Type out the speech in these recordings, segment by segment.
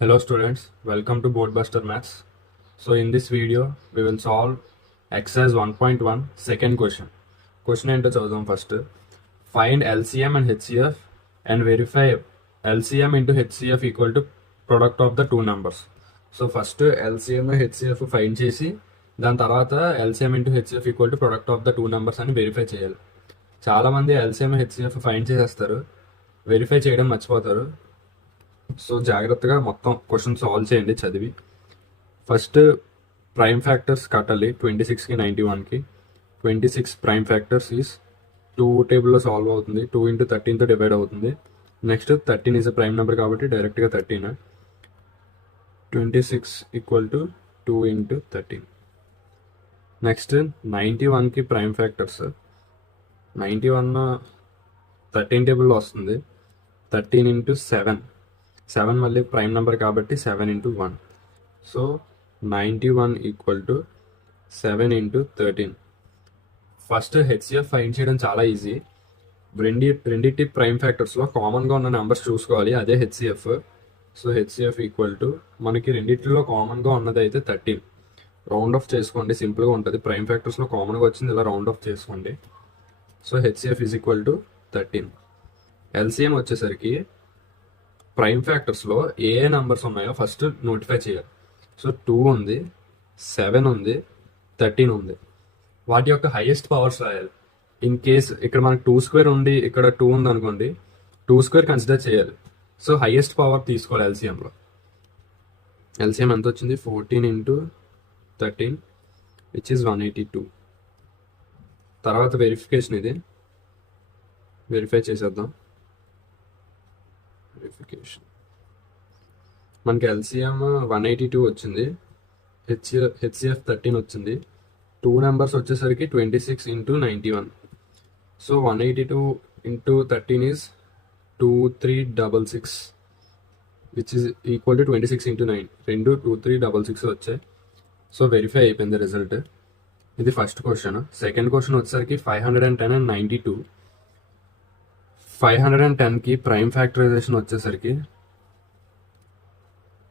Hello students, welcome to Boardbuster Maths. So in this video, we will solve exercise 1.1 second question. Question ఏంటో చదువుదాం first. Find LCM and HCF and verify LCM into HCF equal to product of the two numbers. So first LCM HCF find చేసి దాని తర్వాత LCM into HCF equal to product of the two numbers అని verify చేయాలి. చాలామంది LCM HCF find చేసేస్తారు, verify చేయడం మర్చిపోతారు. So జాగ్రత్తగా మొత్తం క్వశ్చన్ సాల్వ్ చేయండి చదివి. ఫస్ట్ ప్రైమ్ ఫ్యాక్టర్స్ కట్టాలి 26కి 91కి. 26 ప్రైమ్ ఫ్యాక్టర్స్ ఈస్ 2 టేబుల్లో సాల్వ్ అవుతుంది, 2 into 13తో డివైడ్ అవుతుంది. Next 13 is a prime number కాబట్టి డైరెక్ట్గా 13. 26 ఈక్వల్ టు 2 into 13. నెక్స్ట్ 91కి ప్రైమ్ ఫ్యాక్టర్స్. 91 13 టేబుల్లో వస్తుంది, 13 into 7. 7 మళ్ళీ ప్రైమ్ నెంబర్ కాబట్టి 7 into 1. So 91 equal to 7 into 13. First HCF find చేయడం చాలా ఈజీ. రెండింటి ప్రైమ్ ఫ్యాక్టర్స్లో కామన్గా ఉన్న నెంబర్స్ చూసుకోవాలి, అదే HCF. So HCF equal to మనకి రెండింటిలో కామన్గా ఉన్నది అయితే 13. రౌండ్ ఆఫ్ చేసుకోండి, సింపుల్గా ఉంటుంది. ప్రైమ్ ఫ్యాక్టర్స్లో కామన్గా వచ్చింది ఇలా రౌండ్ ఆఫ్ చేసుకోండి. So HCF is equal to 13. LCM వచ్చేసరికి ప్రైమ్ ఫ్యాక్టర్స్లో ఏ నెంబర్స్ ఉన్నాయో ఫస్ట్ నోటిఫై చేయాలి. సో 2 ఉంది, 7 ఉంది, 13 ఉంది. వాటి యొక్క హైయెస్ట్ పవర్స్ రాయాలి. ఇన్ కేస్ ఇక్కడ మనకు 2 స్క్వేర్ ఉంది, ఇక్కడ 2 ఉంది అనుకోండి, 2 స్క్వేర్ కన్సిడర్ చేయాలి. సో హైయెస్ట్ పవర్ తీసుకోవాలి ఎల్సిఎంలో. ఎల్సిఎం ఎంత వచ్చింది? 14 into 13 విచ్ ఇస్ 182. తర్వాత వెరిఫికేషన్, ఇది వెరిఫై చేసేద్దాం. వెరిఫికేషన్ మనకి ఎల్సిఎం 182 వచ్చింది, హెచ్సిఎఫ్ 13 వచ్చింది. 2 నెంబర్స్ వచ్చేసరికి 26 into 91. So 182 into 13 is 2366 which is equal to 26 into 9. 2366 వచ్చాయి. సో వెరిఫై అయిపోయింది రిజల్ట్. ఇది ఫస్ట్ క్వశ్చన్. సెకండ్ క్వశ్చన్ వచ్చేసరికి 510 and 92. 510కి ప్రైమ్ ఫ్యాక్టరైజేషన్ వచ్చేసరికి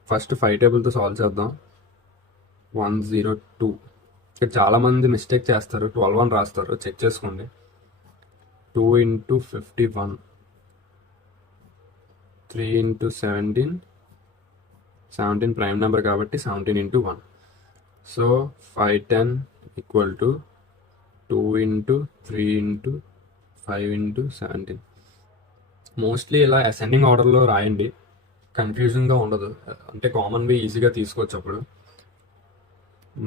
ఫస్ట్ 5 టేబుల్తో సాల్వ్ చేద్దాం. 102. ఇక్కడ చాలామంది మిస్టేక్ చేస్తారు, 12 అని రాస్తారు, చెక్ చేసుకోండి. 2 into 51, 3 into 17. 17 ప్రైమ్ నెంబర్ కాబట్టి 17 into 1. So 510 equal to 2 into 3 into 5 into 17. Mostly ఇలా అసెండింగ్ ఆర్డర్లో రాయండి, కన్ఫ్యూజన్గా ఉండదు. అంటే కామన్వి ఈజీగా తీసుకోవచ్చు. అప్పుడు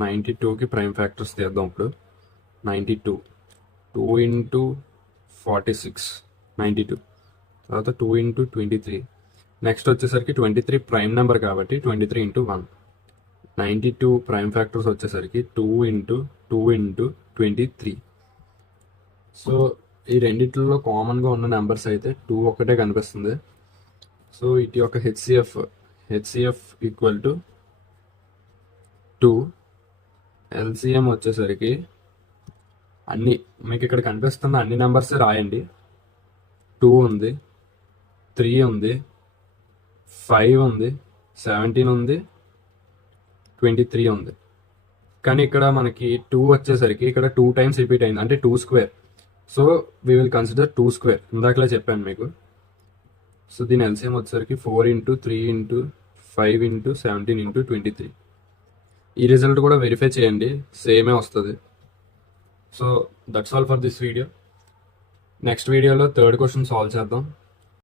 92కి ప్రైమ్ ఫ్యాక్టర్స్ తీద్దాం. ఇప్పుడు 92, 2 into 46, 92. తర్వాత 2 into 23. నెక్స్ట్ వచ్చేసరికి 23 ప్రైమ్ నెంబర్ కాబట్టి 23 into 1. 92 ప్రైమ్ ఫ్యాక్టర్స్ వచ్చేసరికి 2 into 23. సో ఈ రెండిట్లో కామన్గా ఉన్న నెంబర్స్ అయితే 2 ఒక్కటే కనిపిస్తుంది. సో ఇటు యొక్క హెచ్సిఎఫ్ ఈక్వల్ టు 2. ఎల్సిఎం వచ్చేసరికి అన్ని మీకు ఇక్కడ కనిపిస్తున్న అన్ని నెంబర్స్ రాయండి. 2 ఉంది, 3 ఉంది, 5 ఉంది, 17 ఉంది, 23 ఉంది. కానీ ఇక్కడ మనకి 2 వచ్చేసరికి ఇక్కడ 2 times రిపీట్ అయింది, అంటే 2 square. So we will consider 2 square, ఇందాకలా చెప్పాను మీకు. సో దీని ఎల్సిఎం వచ్చేసరికి 4 into 3 into 5 into 17 into 23. ఈ రిజల్ట్ కూడా వెరిఫై చేయండి, సేమే వస్తుంది. So that's all for this video. Next వీడియోలో థర్డ్ క్వశ్చన్ సాల్వ్ చేద్దాం.